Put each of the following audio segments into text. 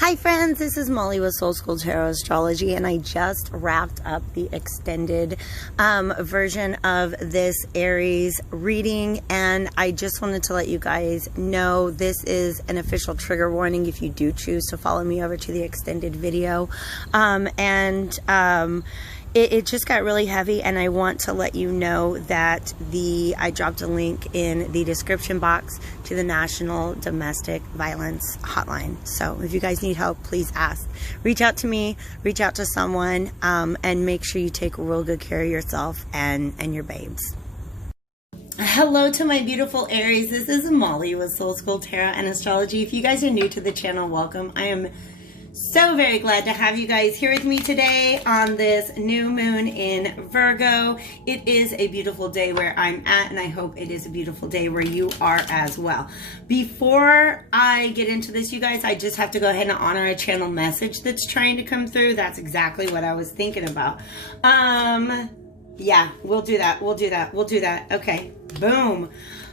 Hi friends, this is Molly with Soul School Tarot Astrology, and I just wrapped up the extended version of this Aries reading, and I just wanted to let you guys know this is an official trigger warning if you do choose to follow me over to the extended video. It just got really heavy, and I want to let you know that I dropped a link in the description box to the National Domestic Violence Hotline. So if you guys need help, please ask. Reach out to me, reach out to someone, and make sure you take real good care of yourself and your babes. Hello to my beautiful Aries. This is Molly with Soul School Tarot and Astrology. If you guys are new to the channel, welcome. I am so very glad to have you guys here with me today on this new moon in Virgo. It is a beautiful day where I'm at, and I hope it is a beautiful day where you are as well. Before I get into this, you guys, I just have to go ahead and honor a channel message that's trying to come through. That's exactly what I was thinking about. Yeah, we'll do that. We'll do that. Okay, boom.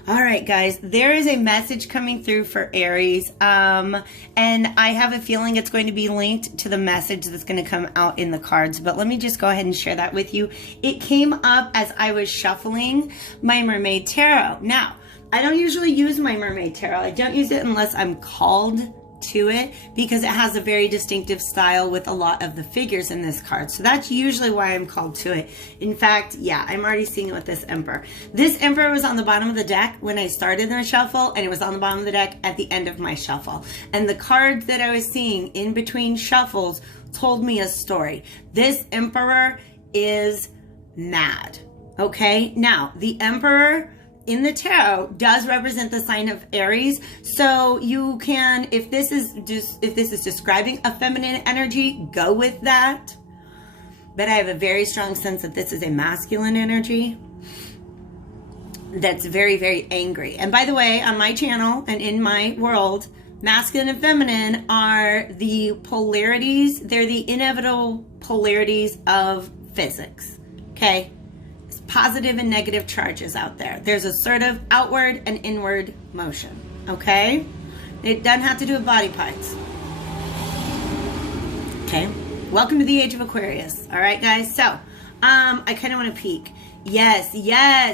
All right, guys, there is a message coming through for Aries, and I have a feeling it's going to be linked to the message that's going to come out in the cards, but let me just go ahead and share that with you. It came up as I was shuffling my Mermaid Tarot. Now, I don't usually use my Mermaid Tarot. I don't use it unless I'm called to it, because it has a very distinctive style with a lot of the figures in this card. So that's usually why I'm called to it. In fact, yeah, I'm already seeing it with this Emperor. This Emperor was on the bottom of the deck when I started the shuffle, and it was on the bottom of the deck at the end of my shuffle. And the cards that I was seeing in between shuffles told me a story. This Emperor is mad. Okay, now the Emperor in the tarot does represent the sign of Aries, so you can, if this is describing a feminine energy, go with that. But I have a very strong sense that this is a masculine energy that's very, very angry. And by the way, on my channel and in my world, masculine and feminine are the polarities. They're the inevitable polarities of physics. Okay? Positive and negative charges out there. There's assertive outward and inward motion. Okay? It doesn't have to do with body parts. Okay? Welcome to the age of Aquarius. All right, guys? So, I kind of want to peek. Yes,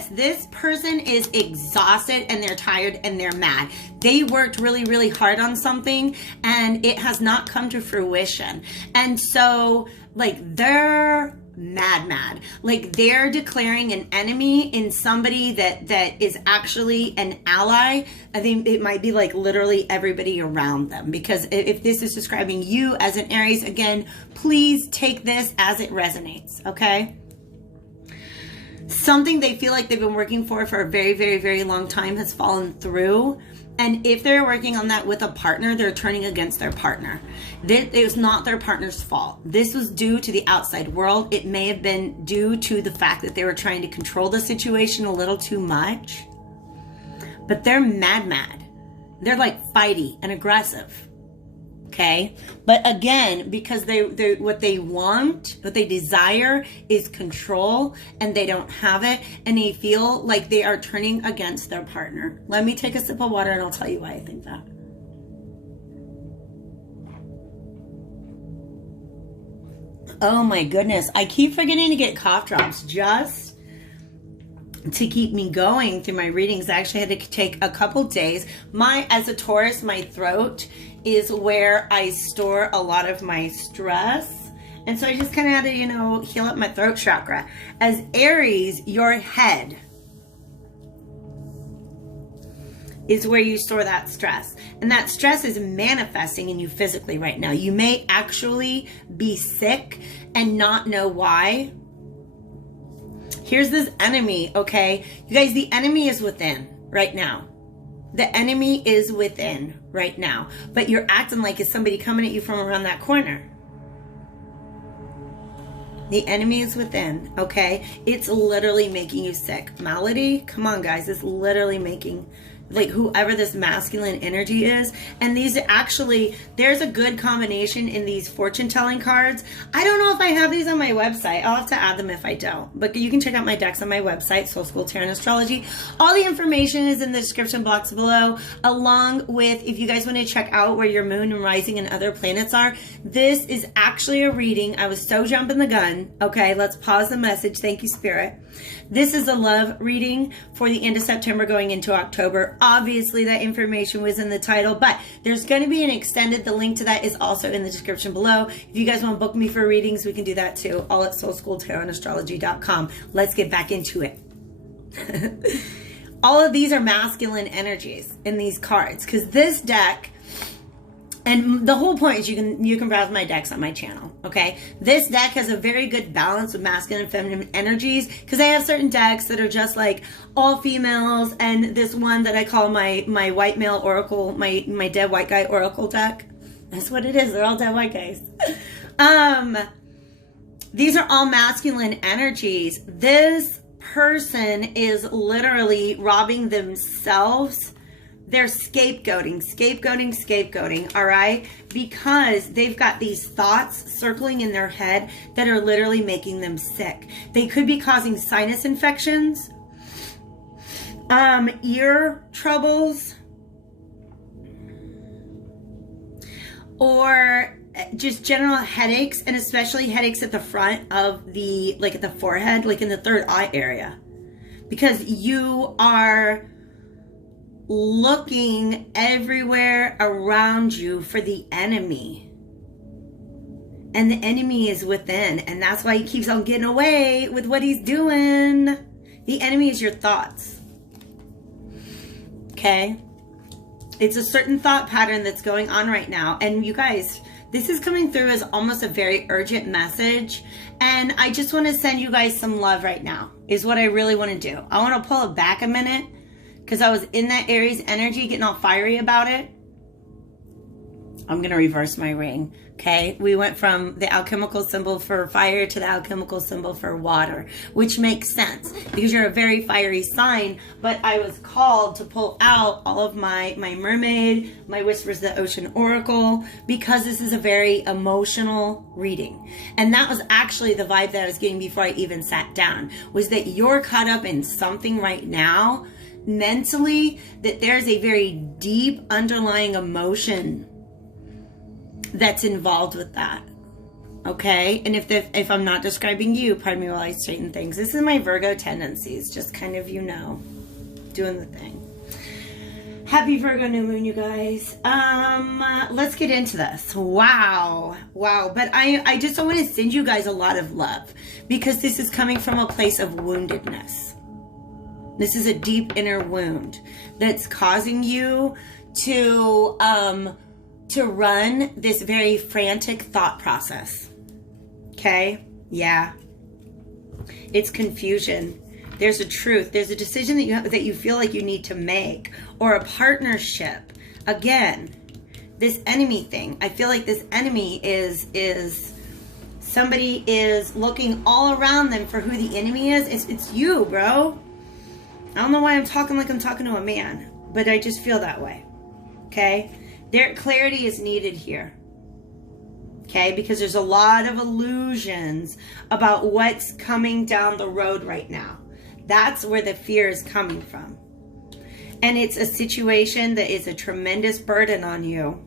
this person is exhausted, and they're tired, and they're mad. They worked really, really hard on something, and it has not come to fruition. And so, like, they're mad. Like, they're declaring an enemy in somebody that is actually an ally. I think it might be like literally everybody around them, because if this is describing you as an Aries, again, please take this as it resonates, okay? Something they feel like they've been working for a very, very, very long time has fallen through. And if they're working on that with a partner, they're turning against their partner. It was not their partner's fault. This was due to the outside world. It may have been due to the fact that they were trying to control the situation a little too much. But they're mad. They're like fighty and aggressive. Okay? But again, because what they want, what they desire is control, and they don't have it, and they feel like they are turning against their partner. Let me take a sip of water and I'll tell you why I think that. Oh my goodness. I keep forgetting to get cough drops just to keep me going through my readings. I actually had to take a couple days. As a Taurus, my throat is where I store a lot of my stress. And so I just kind of had to, heal up my throat chakra. As Aries, your head is where you store that stress. And that stress is manifesting in you physically right now. You may actually be sick and not know why. Here's this enemy, okay? You guys, the enemy is within right now. The enemy is within right now. But you're acting like it's somebody coming at you from around that corner. The enemy is within, okay? It's literally making you sick. Malady, come on, guys. It's literally making like whoever this masculine energy is. And these actually, there's a good combination in these fortune telling cards. I don't know if I have these on my website. I'll have to add them if I don't, but you can check out my decks on my website, Soul School Tarot and Astrology. All the information is in the description box below, along with if you guys want to check out where your moon and rising and other planets are. This is actually a reading. I was so jumping the gun. Okay, let's pause the message. Thank you, Spirit. This is a love reading for the end of September going into October. Obviously, that information was in the title, but there's going to be an extended. The link to that is also in the description below. If you guys want to book me for readings, we can do that too. All at soulschooltarotandastrology.com. Let's get back into it. All of these are masculine energies in these cards, because this deck, and the whole point is you can browse my decks on my channel, okay? This deck has a very good balance of masculine and feminine energies, because I have certain decks that are just like all females, and this one that I call my white male oracle, my dead white guy oracle deck. That's what it is. They're all dead white guys. These are all masculine energies. This person is literally robbing themselves. They're scapegoating, all right? Because they've got these thoughts circling in their head that are literally making them sick. They could be causing sinus infections, ear troubles, or just general headaches, and especially headaches at the front of the, like at the forehead, like in the third eye area. Because you are looking everywhere around you for the enemy, and the enemy is within, and that's why he keeps on getting away with what he's doing. The enemy is your thoughts, okay? It's a certain thought pattern that's going on right now, and you guys, this is coming through as almost a very urgent message, and I just want to send you guys some love right now is what I really want to do. I want to pull it back a minute, because I was in that Aries energy getting all fiery about it. I'm going to reverse my ring, okay? We went from the alchemical symbol for fire to the alchemical symbol for water, which makes sense because you're a very fiery sign, but I was called to pull out all of my mermaid, my Whispers of the Ocean Oracle, because this is a very emotional reading. And that was actually the vibe that I was getting before I even sat down, was that you're caught up in something right now mentally, that there's a very deep underlying emotion that's involved with that, okay? And if I'm not describing you, pardon me while I straighten things. This is my Virgo tendencies, just kind of, you know, doing the thing. Happy Virgo new moon, you guys. Let's get into this. Wow. But I just want to send you guys a lot of love, because this is coming from a place of woundedness. This is a deep inner wound that's causing you to run this very frantic thought process. Okay? Yeah. It's confusion. There's a truth. There's a decision that you have, that you feel like you need to make, or a partnership. Again, this enemy thing. I feel like this enemy is somebody is looking all around them for who the enemy is. It's you, bro. I don't know why I'm talking like I'm talking to a man, but I just feel that way. Okay? Clarity is needed here. Okay? Because there's a lot of illusions about what's coming down the road right now. That's where the fear is coming from. And it's a situation that is a tremendous burden on you,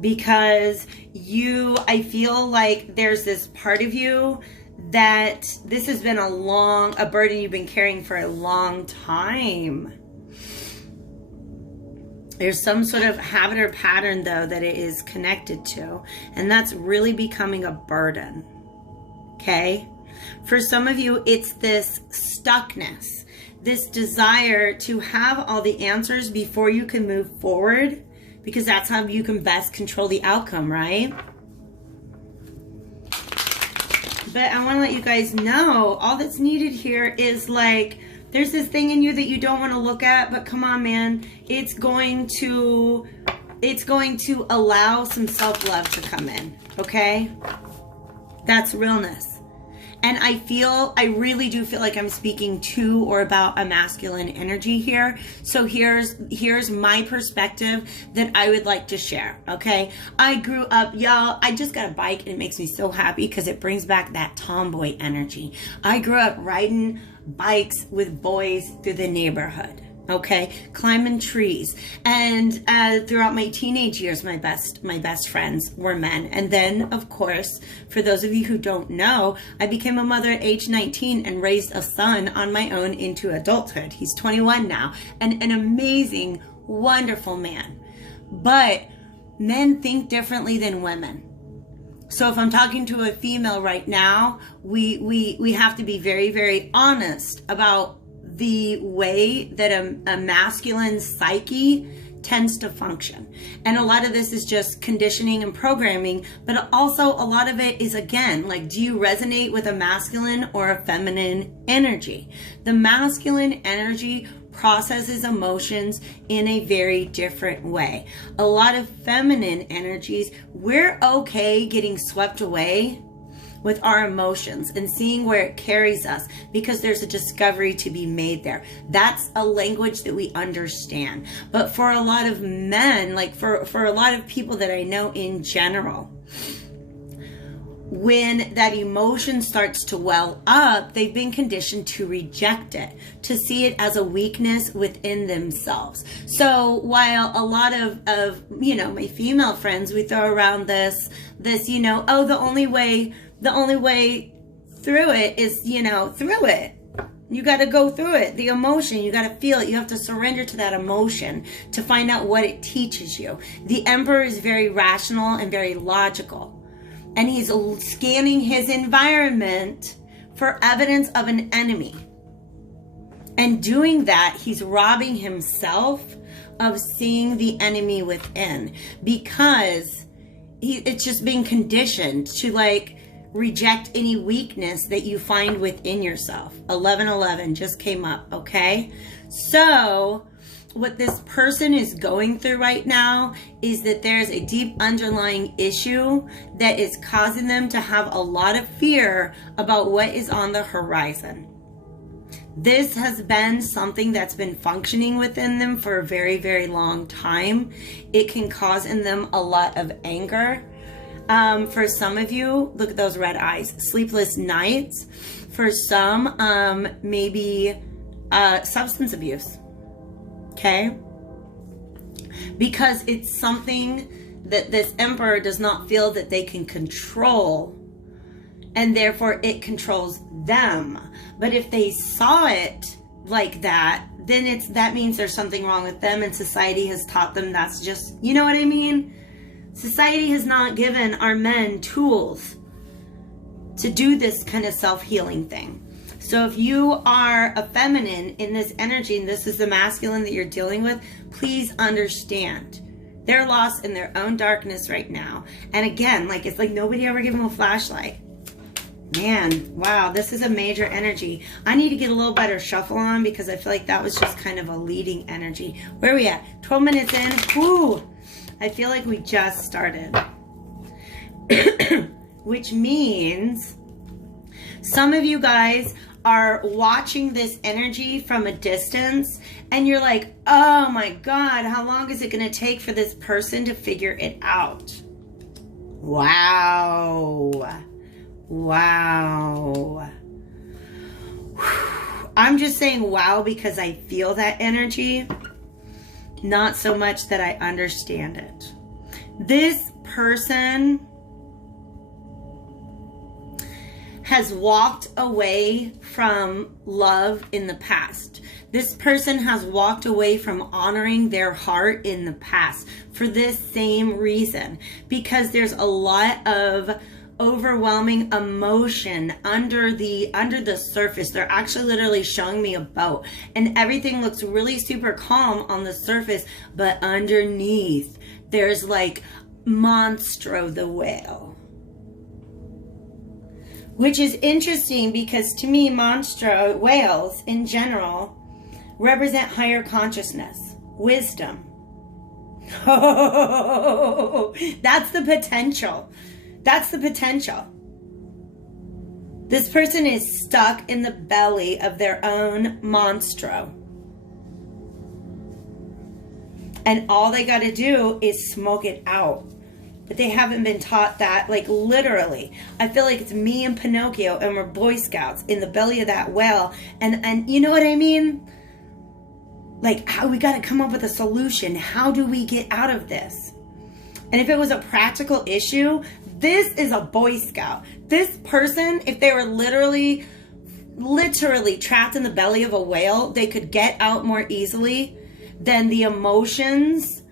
because I feel like there's this part of you that this has been a burden you've been carrying for a long time. There's some sort of habit or pattern, though, that it is connected to, and that's really becoming a burden. Okay? For some of you, it's this stuckness, this desire to have all the answers before you can move forward, because that's how you can best control the outcome, right? But I want to let you guys know, all that's needed here is, like, there's this thing in you that you don't want to look at, but come on, man. It's going to allow some self-love to come in, okay? That's realness. And I really do feel like I'm speaking to or about a masculine energy here. So here's my perspective that I would like to share, okay? I grew up, y'all, I just got a bike and it makes me so happy because it brings back that tomboy energy. I grew up riding bikes with boys through the neighborhood. Okay, climbing trees, and throughout my teenage years, my best friends were men. And then, of course, for those of you who don't know, I became a mother at age 19 and raised a son on my own into adulthood. He's 21 now, and an amazing, wonderful man. But men think differently than women. So if I'm talking to a female right now, we have to be very, very honest about the way that a masculine psyche tends to function. And a lot of this is just conditioning and programming, but also a lot of it is, again, like, do you resonate with a masculine or a feminine energy? The masculine energy processes emotions in a very different way. A lot of feminine energies, we're okay getting swept away with our emotions and seeing where it carries us, because there's a discovery to be made there. That's a language that we understand. But for a lot of men, like for a lot of people that I know in general, when that emotion starts to well up, they've been conditioned to reject it, to see it as a weakness within themselves. So while a lot of my female friends, we throw around this, oh, the only way through it is, through it. You got to go through it. The emotion, you got to feel it. You have to surrender to that emotion to find out what it teaches you. The Emperor is very rational and very logical. And he's scanning his environment for evidence of an enemy. And doing that, he's robbing himself of seeing the enemy within, because it's just being conditioned to reject any weakness that you find within yourself. 1111 just came up, okay? So what this person is going through right now is that there's a deep underlying issue that is causing them to have a lot of fear about what is on the horizon. This has been something that's been functioning within them for a very, very long time. It can cause in them a lot of anger. For some of you, look at those red eyes, sleepless nights. For some, maybe substance abuse. Okay? Because it's something that this Emperor does not feel that they can control, and therefore it controls them. But if they saw it like that, then that means there's something wrong with them, and society has taught them that's just, you know what I mean? Society has not given our men tools to do this kind of self-healing thing. So if you are a feminine in this energy, and this is the masculine that you're dealing with, please understand they're lost in their own darkness right now. And again, it's like nobody ever gave them a flashlight. Man, wow, this is a major energy. I need to get a little better shuffle on, because I feel like that was just kind of a leading energy. Where are we at? 12 minutes in. Woo! I feel like we just started. Which means some of you guys are watching this energy from a distance, and you're like, oh my God, how long is it going to take for this person to figure it out? Wow. Wow. I'm just saying wow because I feel that energy, not so much that I understand it. This person has walked away from love in the past. This person has walked away from honoring their heart in the past for this same reason, because there's a lot of overwhelming emotion under the surface. They're actually literally showing me a boat, and everything looks really super calm on the surface, but underneath there's Monstro the whale. Which is interesting, because to me, Monstro whales in general represent higher consciousness, wisdom. Oh, that's the potential. That's the potential. This person is stuck in the belly of their own monstro. And all they got to do is smoke it out. But they haven't been taught that, like literally. I feel like it's me and Pinocchio and we're Boy Scouts in the belly of that whale. And you know what I mean? Like, how we got to come up with a solution. How do we get out of this? And if it was a practical issue, this is a Boy Scout. This person, if they were literally trapped in the belly of a whale, they could get out more easily than the emotions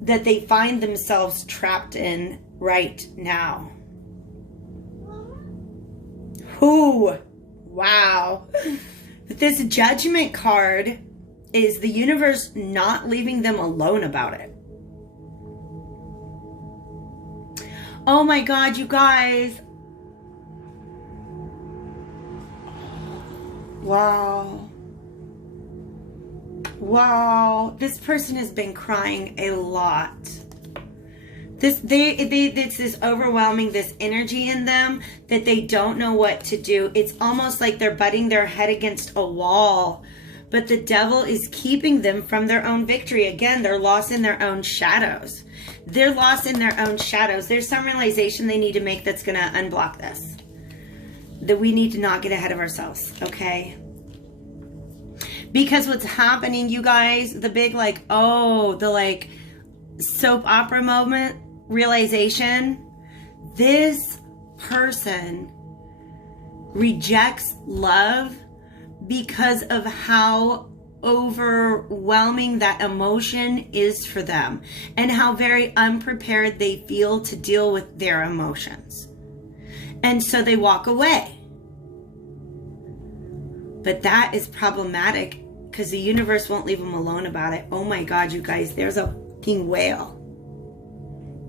that they find themselves trapped in right now. Ooh, wow. But this Judgment card is the universe not leaving them alone about it. Oh my God, you guys. Wow. Wow. This person has been crying a lot. It's this overwhelming, this energy in them that they don't know what to do. It's almost like they're butting their head against a wall. But the devil is keeping them from their own victory. Again, they're lost in their own shadows. They're lost in their own shadows. There's some realization they need to make that's going to unblock this. That we need to not get ahead of ourselves, okay? Because what's happening, you guys, the big the soap opera moment, realization, this person rejects love because of how overwhelming that emotion is for them and how very unprepared they feel to deal with their emotions. And so they walk away. But that is problematic because the universe won't leave them alone about it. Oh my God, you guys, there's a fucking whale.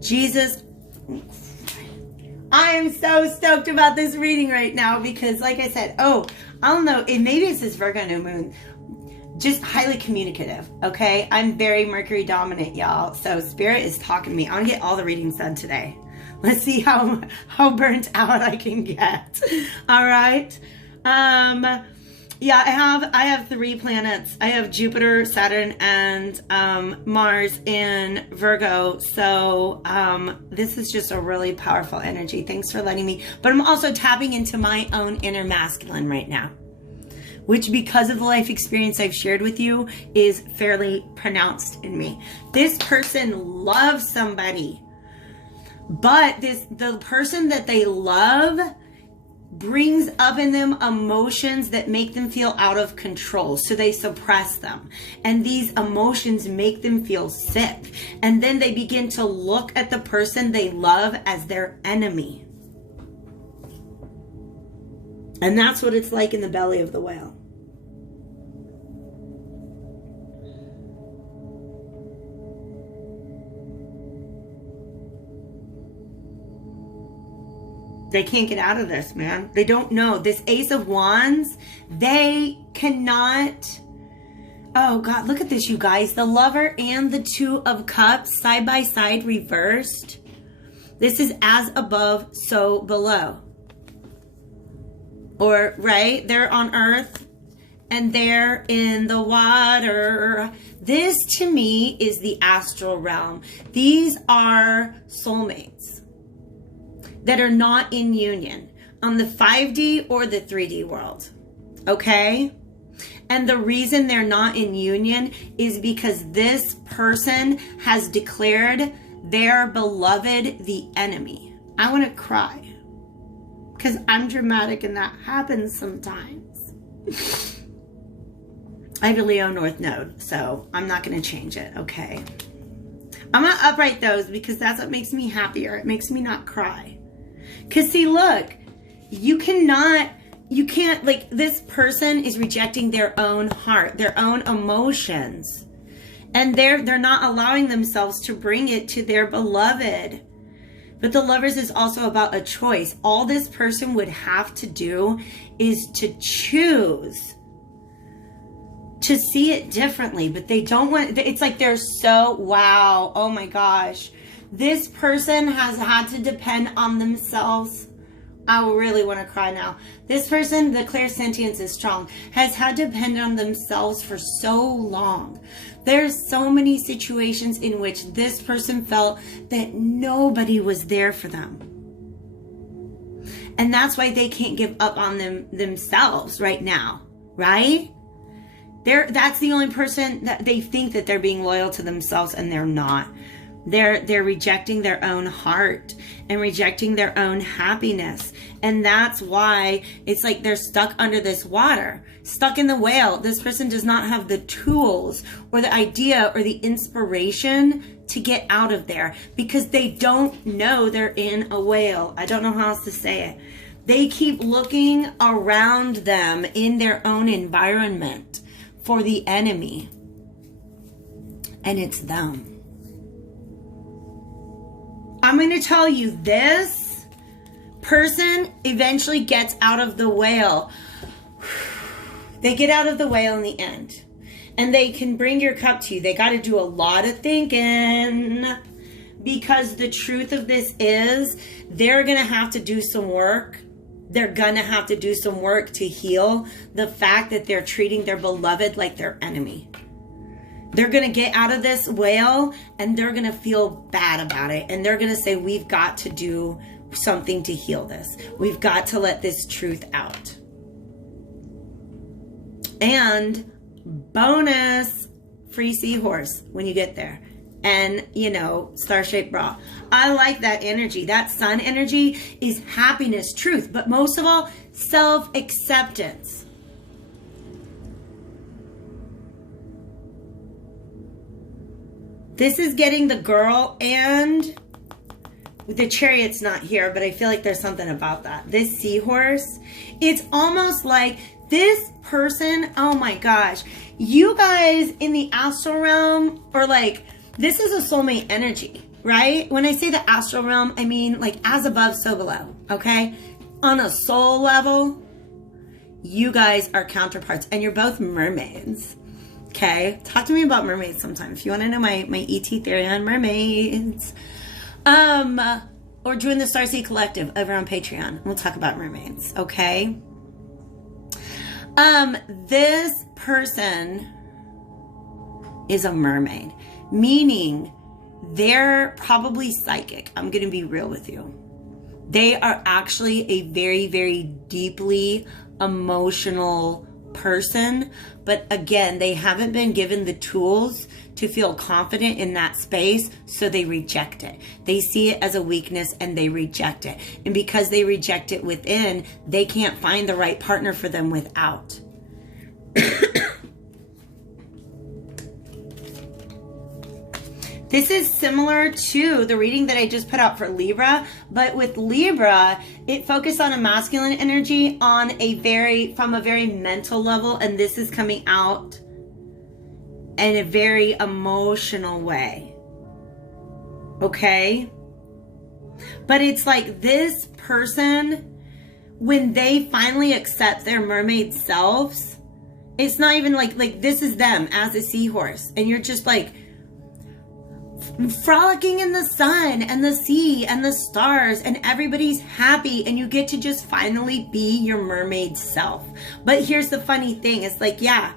Jesus. I am so stoked about this reading right now because, like I said, I don't know, maybe it's this Virgo new moon. Just highly communicative, okay? I'm very Mercury dominant, y'all. So Spirit is talking to me. I want to get all the readings done today. Let's see how burnt out I can get. All right. Yeah, I have 3 planets. I have Jupiter, Saturn, and Mars in Virgo. So this is just a really powerful energy. Thanks for letting me. But I'm also tapping into my own inner masculine right now, which, because of the life experience I've shared with you, is fairly pronounced in me. This person loves somebody, but the person that they love brings up in them emotions that make them feel out of control. So they suppress them. And these emotions make them feel sick. And then they begin to look at the person they love as their enemy. And that's what it's like in the belly of the whale. They can't get out of this, man. They don't know. This Ace of Wands, they cannot. Oh God, look at this, you guys. The Lover and the Two of Cups side by side reversed. This is as above, so below. Or, right? They're on earth and they're in the water. This to me is the astral realm. These are soulmates that are not in union on the 5D or the 3D world, okay? And the reason they're not in union is because this person has declared their beloved the enemy. I want to cry because I'm dramatic and that happens sometimes. I have a Leo North Node, so I'm not going to change it, okay? I'm going to upright those because that's what makes me happier. It makes me not cry. Because see, look, you can't, like, this person is rejecting their own heart, their own emotions. And they're not allowing themselves to bring it to their beloved. But the Lovers is also about a choice. All this person would have to do is to choose to see it differently. But they don't want, it's like they're so, wow, oh my gosh. This person has had to depend on themselves I really want to cry now. This person, the clairsentience is strong, has had to depend on themselves for so long. There's so many situations in which this person felt that nobody was there for them. And that's why they can't give up on themselves right now, right? That's the only person that they think that they're being loyal to themselves, and they're not. They're rejecting their own heart and rejecting their own happiness. And that's why it's like they're stuck under this water, stuck in the whale. This person does not have the tools or the idea or the inspiration to get out of there because they don't know they're in a whale. I don't know how else to say it. They keep looking around them in their own environment for the enemy. And it's them. I'm going to tell you, this person eventually gets out of the whale. They get out of the whale in the end. And they can bring your cup to you. They got to do a lot of thinking. Because the truth of this is, they're going to have to do some work. They're going to have to do some work to heal the fact that they're treating their beloved like their enemy. They're going to get out of this whale and they're going to feel bad about it. And they're going to say, we've got to do something to heal this. We've got to let this truth out. And bonus, free seahorse when you get there. And, you know, star-shaped bra. I like that energy. That sun energy is happiness, truth, but most of all, self-acceptance. This is getting the girl, and the chariot's not here, but I feel like there's something about that. This seahorse, it's almost like this person, oh my gosh, you guys in the astral realm, or like, this is a soulmate energy, right? When I say the astral realm, I mean like as above, so below, okay? On a soul level, you guys are counterparts, and you're both mermaids. Okay, talk to me about mermaids sometime if you want to know my ET theory on mermaids. Or join the Starseed Collective over on Patreon. We'll talk about mermaids, okay? This person is a mermaid, meaning they're probably psychic. I'm going to be real with you. They are actually a very, very deeply emotional person, but again, they haven't been given the tools to feel confident in that space, so they reject it. They see it as a weakness and they reject it. And because they reject it within, they can't find the right partner for them without. This is similar to the reading that I just put out for Libra, but with Libra, it focused on a masculine energy on from a very mental level, and this is coming out in a very emotional way. Okay? But it's like this person, when they finally accept their mermaid selves, it's not even like this is them as a seahorse, and you're just like frolicking in the sun and the sea and the stars, and everybody's happy, and you get to just finally be your mermaid self. But here's the funny thing, it's like, yeah,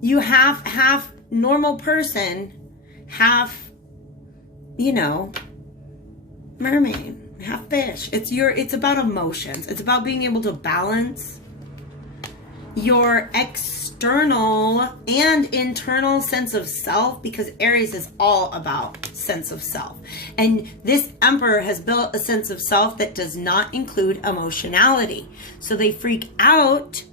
you have half normal person, half, you know, mermaid, half fish. It's about emotions. It's about being able to balance your external and internal sense of self, because Aries is all about sense of self. And this Emperor has built a sense of self that does not include emotionality. So they freak out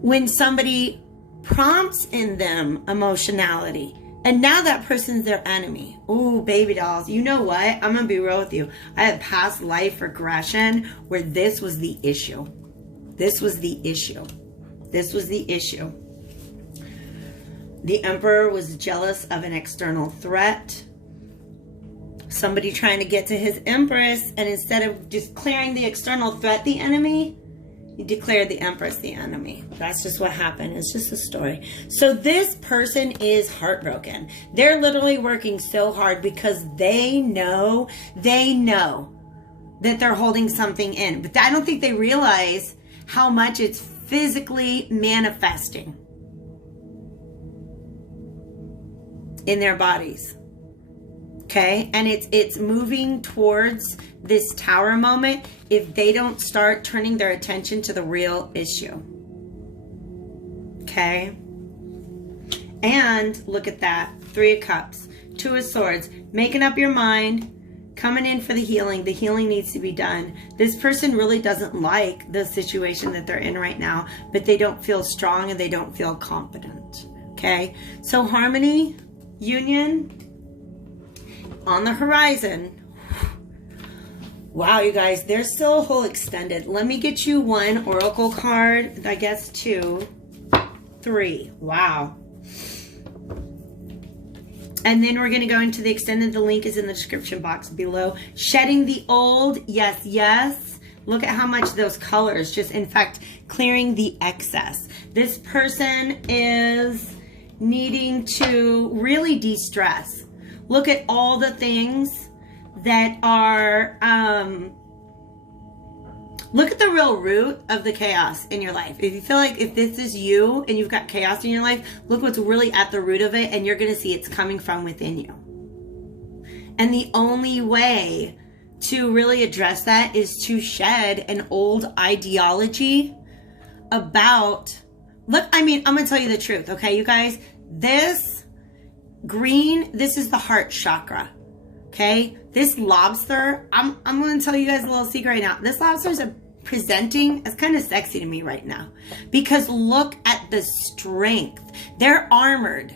when somebody prompts in them emotionality. And now that person's their enemy. Ooh, baby dolls. You know what? I'm going to be real with you. I have past life regression where this was the issue. This was the issue. This was the issue. The Emperor was jealous of an external threat. Somebody trying to get to his Empress, and instead of declaring the external threat the enemy, he declared the Empress the enemy. That's just what happened. It's just a story. So this person is heartbroken. They're literally working so hard because they know that they're holding something in. But I don't think they realize how much it's physically manifesting in their bodies. Okay? And it's moving towards this tower moment if they don't start turning their attention to the real issue. Okay? And look at that. 3 of Cups, 2 of Swords, making up your mind, coming in for the healing. The healing needs to be done. This person really doesn't like the situation that they're in right now, but they don't feel strong and they don't feel confident. Okay? So harmony, union, on the horizon. Wow, you guys, there's still a whole extended. Let me get you 1 oracle card. I guess 2, 3. Wow. And then we're going to go into the extended. The link is in the description box below. Shedding the old. Yes, yes. Look at how much those colors just, in fact, clearing the excess. This person is needing to really de-stress. Look at all the things that are, look at the real root of the chaos in your life. If you feel like if this is you and you've got chaos in your life, look what's really at the root of it, and you're going to see it's coming from within you. And the only way to really address that is to shed an old ideology about, look, I mean, I'm going to tell you the truth, okay, you guys? This green, this is the heart chakra, okay? This lobster, I'm going to tell you guys a little secret right now. This lobster is presenting as kind of sexy to me right now, because look at the strength. They're armored,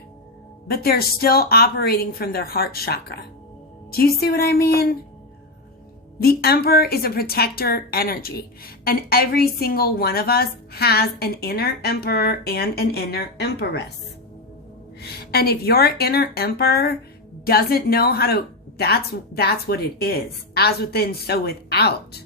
but they're still operating from their heart chakra. Do you see what I mean? The Emperor is a protector energy, and every single one of us has an inner Emperor and an inner Empress. And if your inner Emperor doesn't know how to, that's what it is. As within, so without.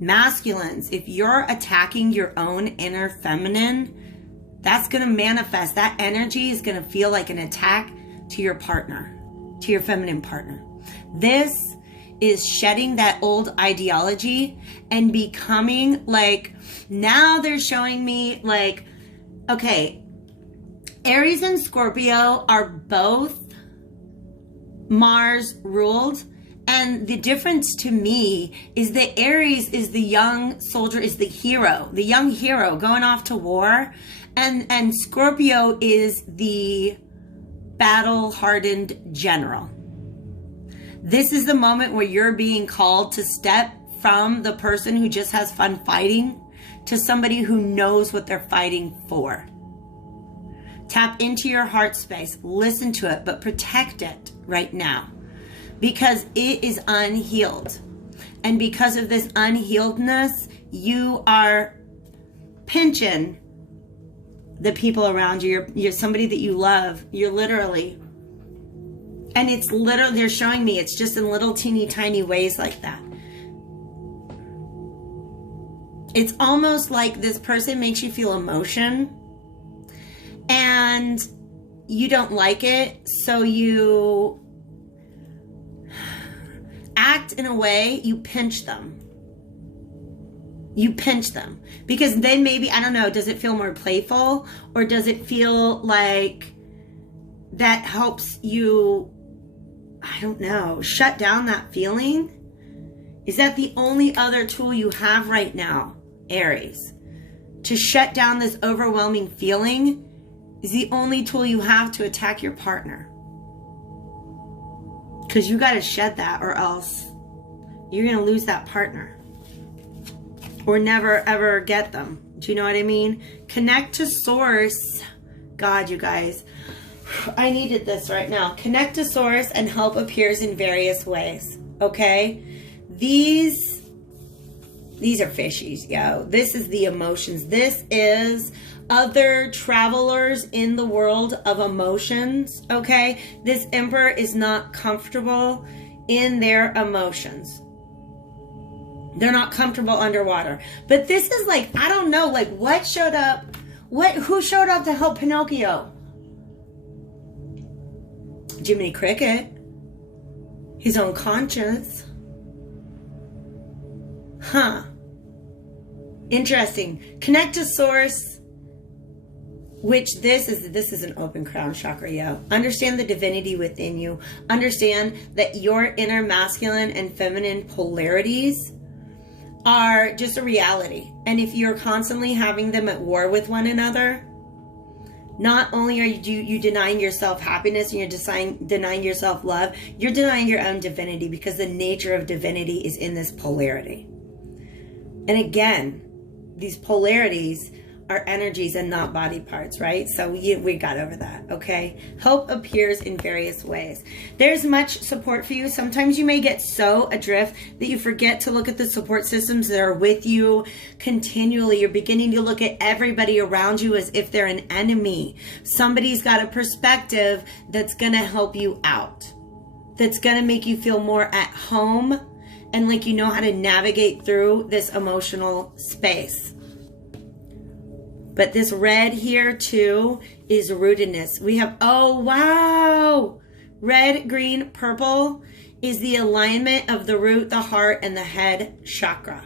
Masculines, if you're attacking your own inner feminine, that's going to manifest. That energy is going to feel like an attack to your partner, to your feminine partner. This is shedding that old ideology and becoming like, now they're showing me like, okay, Aries and Scorpio are both Mars ruled. And the difference to me is that Aries is the young soldier, is the hero, the young hero going off to war. And Scorpio is the battle-hardened general. This is the moment where you're being called to step from the person who just has fun fighting to somebody who knows what they're fighting for. Tap into your heart space, listen to it, but protect it right now, because it is unhealed. And because of this unhealedness, you are pinching the people around you. You're somebody that you love. You're literally, and it's literally, they're showing me it's just in little teeny tiny ways like that. It's almost like this person makes you feel emotion and you don't like it, so you act in a way, you pinch them. You pinch them. Because then maybe, I don't know, does it feel more playful? Or does it feel like that helps you, I don't know, shut down that feeling? Is that the only other tool you have right now, Aries? To shut down this overwhelming feeling is the only tool you have to attack your partner. Because you got to shed that, or else you're going to lose that partner. Or never, ever get them. Do you know what I mean? Connect to source. God, you guys. I needed this right now. Connect to source and help appears in various ways. Okay? These are fishies, yo. This is the emotions. This is other travelers in the world of emotions, okay? This Emperor is not comfortable in their emotions. They're not comfortable underwater. But this is like, I don't know, like what showed up? Who showed up to help Pinocchio? Jiminy Cricket. His own conscience. Huh. Interesting. Connect to source, which this is an open crown chakra, yo. Understand the divinity within you. Understand that your inner masculine and feminine polarities are just a reality. And if you're constantly having them at war with one another, not only are you denying yourself happiness and you're denying yourself love, you're denying your own divinity, because the nature of divinity is in this polarity. And again, these polarities are energies and not body parts, right? So we got over that, okay? Hope appears in various ways. There's much support for you. Sometimes you may get so adrift that you forget to look at the support systems that are with you continually. You're beginning to look at everybody around you as if they're an enemy. Somebody's got a perspective that's gonna help you out, that's gonna make you feel more at home and like you know how to navigate through this emotional space. But this red here too is rootedness. We have, oh wow, red, green, purple is the alignment of the root, the heart, and the head chakra.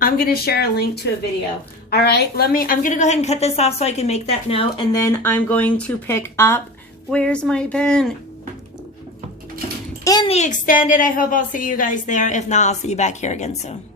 I'm gonna share a link to a video. All right, I'm gonna go ahead and cut this off so I can make that note, and then I'm going to pick up, where's my pen? In the extended. I hope I'll see you guys there. If not, I'll see you back here again soon.